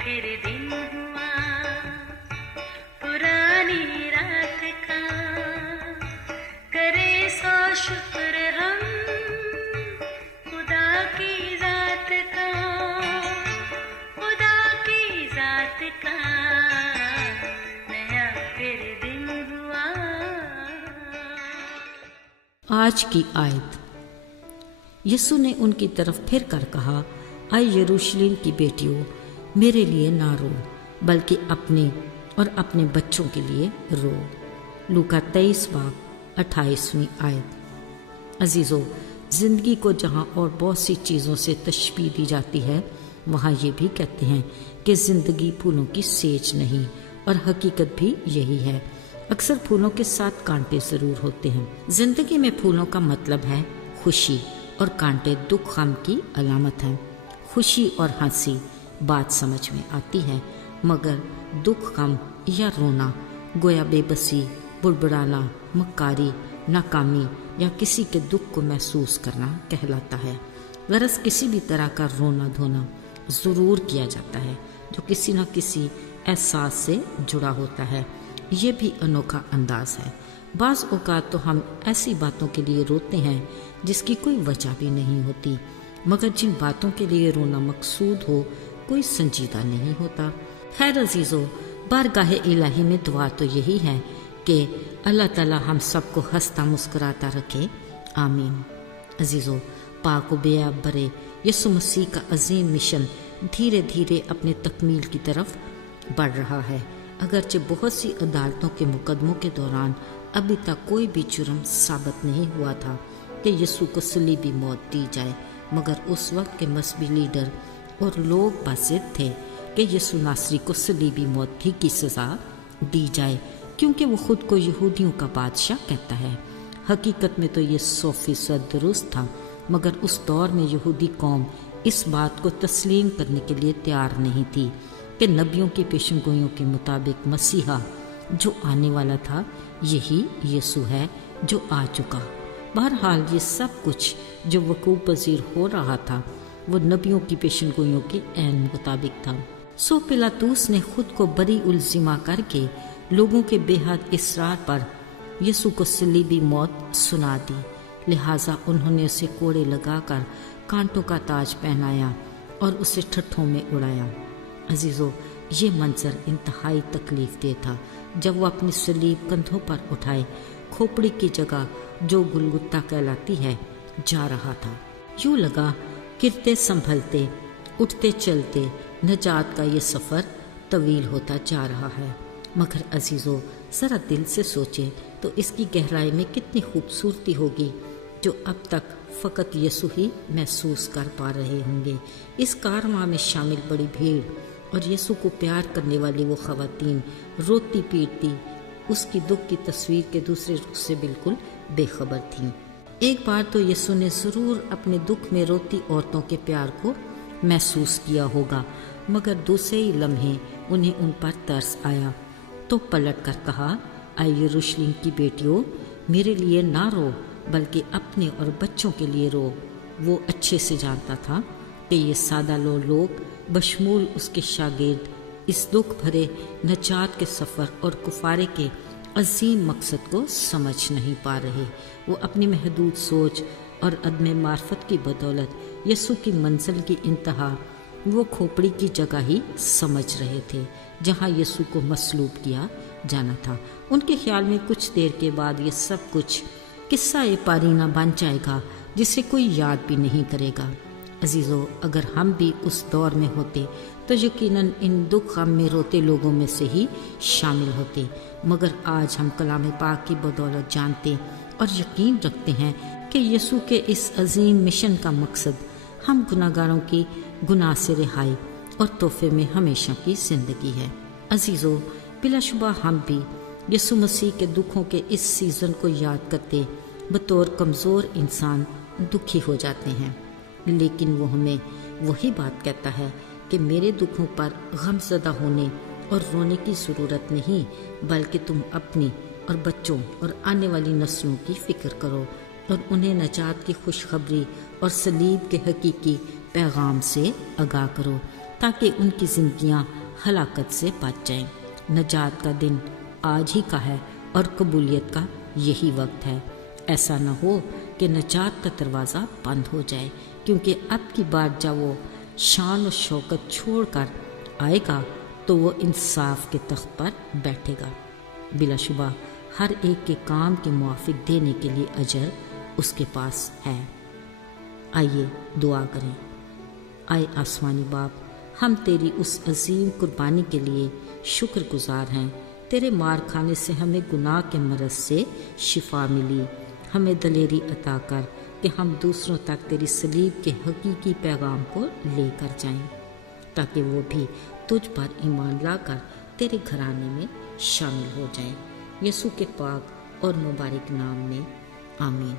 फिर दिन हुआ पुरानी रात का, करे सो शुक्र हम खुदा की जात का, खुदा की जात का, नया फिर दिन हुआ। आज की आयत। यीशु ने उनकी तरफ फिर कर कहा, आए यरूशलेम की बेटियों, मेरे लिए ना रो, बल्कि अपने और अपने बच्चों के लिए रो। लूका 23 बाब 28वीं आयत। अजीज़ों, ज़िंदगी को जहाँ और बहुत सी चीज़ों से तशबीह दी जाती है, वहाँ ये भी कहते हैं कि ज़िंदगी फूलों की सेज नहीं, और हकीकत भी यही है। अक्सर फूलों के साथ कांटे ज़रूर होते हैं। ज़िंदगी में फूलों का मतलब है खुशी, और कांटे दुख गम की अलामत हैं। खुशी और हंसी बात समझ में आती है, मगर दुख गम या रोना गोया बेबसी, बुड़बुड़ाना, मक्कारी, नाकामी या किसी के दुख को महसूस करना कहलाता है। गरज किसी भी तरह का रोना धोना ज़रूर किया जाता है जो किसी न किसी एहसास से जुड़ा होता है। ये भी अनोखा अंदाज है। बाज़ औक़ात तो हम ऐसी बातों के लिए रोते हैं जिसकी कोई वजह भी नहीं होती, मगर जिन बातों के लिए रोना मकसूद हो कोई संजीदा नहीं होता। खैर अजीज़ों, बारगाह इलाही में दुआ तो यही है कि अल्लाह ताला हम सबको हंसता मुस्कुराता रखे, आमीन। अजीज़ों, पाक व बेअब बरे यीशु मसीह का अजीम मिशन धीरे धीरे अपने तकमील की तरफ बढ़ रहा है। अगरचे बहुत सी अदालतों के मुकदमों के दौरान अभी तक कोई भी जुर्म साबित नहीं हुआ था कि यीशु को सलीबी मौत दी जाए, मगर उस वक्त के मजहबी लीडर और लोग बाज़िद थे कि यीशु नासरी को सलीबी मौत ही की सज़ा दी जाए, क्योंकि वो खुद को यहूदियों का बादशाह कहता है। हकीकत में तो ये 100% दुरुस्त था, मगर उस दौर में यहूदी कौम इस बात को तस्लीम करने के लिए तैयार नहीं थी कि नबियों की पेशनगोइयों के मुताबिक मसीहा जो आने वाला था यही यीशु है जो आ चुका। बहरहाल ये सब कुछ जो वकूअ पज़ीर हो रहा था वो नबियों की पेशनगोइयों के ऐन मुताबिक था। सो पिलातूस ने खुद को बरी उल्ज़िमा करके लोगों के बेहद इसरार पर यीशु को सलीबी मौत सुना दी। लिहाजा उन्होंने उसे कोड़े लगाकर कांटों का ताज पहनाया और उसे ठट्ठों में उड़ाया। अजीज़ों, ये मंजर इंतहाई तकलीफ दे था जब वो अपनी सलीब कंधों पर उठाए खोपड़ी की जगह जो गुलगुत्ता कहलाती है जा रहा था। यूँ लगा गिरते संभलते उठते चलते नजात का ये सफ़र तवील होता जा रहा है। मगर अजीज़ों, ज़रा दिल से सोचे तो इसकी गहराई में कितनी खूबसूरती होगी जो अब तक फ़कत यीशु ही महसूस कर पा रहे होंगे। इस कारवां में शामिल बड़ी भीड़ और यीशु को प्यार करने वाली वो ख़वातीन रोती पीटती उसकी दुख की तस्वीर के दूसरे रुख से बिल्कुल बेखबर थीं। एक बार तो यीशु ने ज़रूर अपने दुख में रोती औरतों के प्यार को महसूस किया होगा, मगर दूसरे ही लम्हे उन्हें उन पर तरस आया तो पलट कर कहा, आए यरूशलेम की बेटियों, मेरे लिए ना रो, बल्कि अपने और बच्चों के लिए रो। वो अच्छे से जानता था कि ये सादा लोग बशमूल उसके शागिर्द इस दुख भरे नजात के सफ़र और कुफारे के अजीम मकसद को समझ नहीं पा रहे। वो अपनी महदूद सोच और अदम मार्फत की बदौलत यीशु की मंजिल की इंतहा वो खोपड़ी की जगह ही समझ रहे थे जहाँ यीशु को मसलूब किया जाना था। उनके ख्याल में कुछ देर के बाद ये सब कुछ किस्सा ए पारीना बन जाएगा जिसे कोई याद भी नहीं करेगा। अजीज़ों, अगर हम भी उस दौर में होते तो यकीनन इन दुख गम में रोते लोगों में से ही शामिल होते, मगर आज हम कलाम पाक की बदौलत जानते और यकीन रखते हैं कि यीशु के इस अजीम मिशन का मकसद हम गुनाहगारों की गुनाह से रिहाई और तोहफे में हमेशा की ज़िंदगी है। अजीज़ों, बिलाशुबा हम भी यीशु मसीह के दुखों के इस सीज़न को याद करते बतौर कमज़ोर इंसान दुखी हो जाते हैं, लेकिन वो हमें वही बात कहता है कि मेरे दुखों पर गमज़दा होने और रोने की ज़रूरत नहीं, बल्कि तुम अपनी और बच्चों और आने वाली नस्लों की फ़िक्र करो और उन्हें नजात की खुशखबरी और सलीब के हकीकी पैगाम से आगाह करो। تاکہ ان کی زندگیاں ہلاکت سے بچ جائیں۔ نجات کا دن آج ہی کا ہے اور قبولیت کا یہی وقت ہے۔ ایسا نہ ہو کہ نجات کا دروازہ بند ہو جائے، کیونکہ اب کی بار جب وہ شان و شوکت چھوڑ کر آئے گا تو وہ انصاف کے تخت پر بیٹھے گا۔ بلا شبہ ہر ایک کے کام کے موافق دینے کے لیے اجر اس کے پاس ہے۔ آئیے دعا کریں۔ آئے آسمانی باپ، ہم تیری اس عظیم قربانی کے لیے شکر گزار ہیں۔ تیرے مار کھانے سے ہمیں گناہ کے مرض سے شفا ملی۔ ہمیں دلیری عطا کر کہ ہم دوسروں تک تیری صلیب کے حقیقی پیغام کو لے کر جائیں، تاکہ وہ بھی تجھ پر ایمان لا کر تیرے گھرانے میں شامل ہو جائیں۔ یسوع کے پاک اور مبارک نام میں آمین۔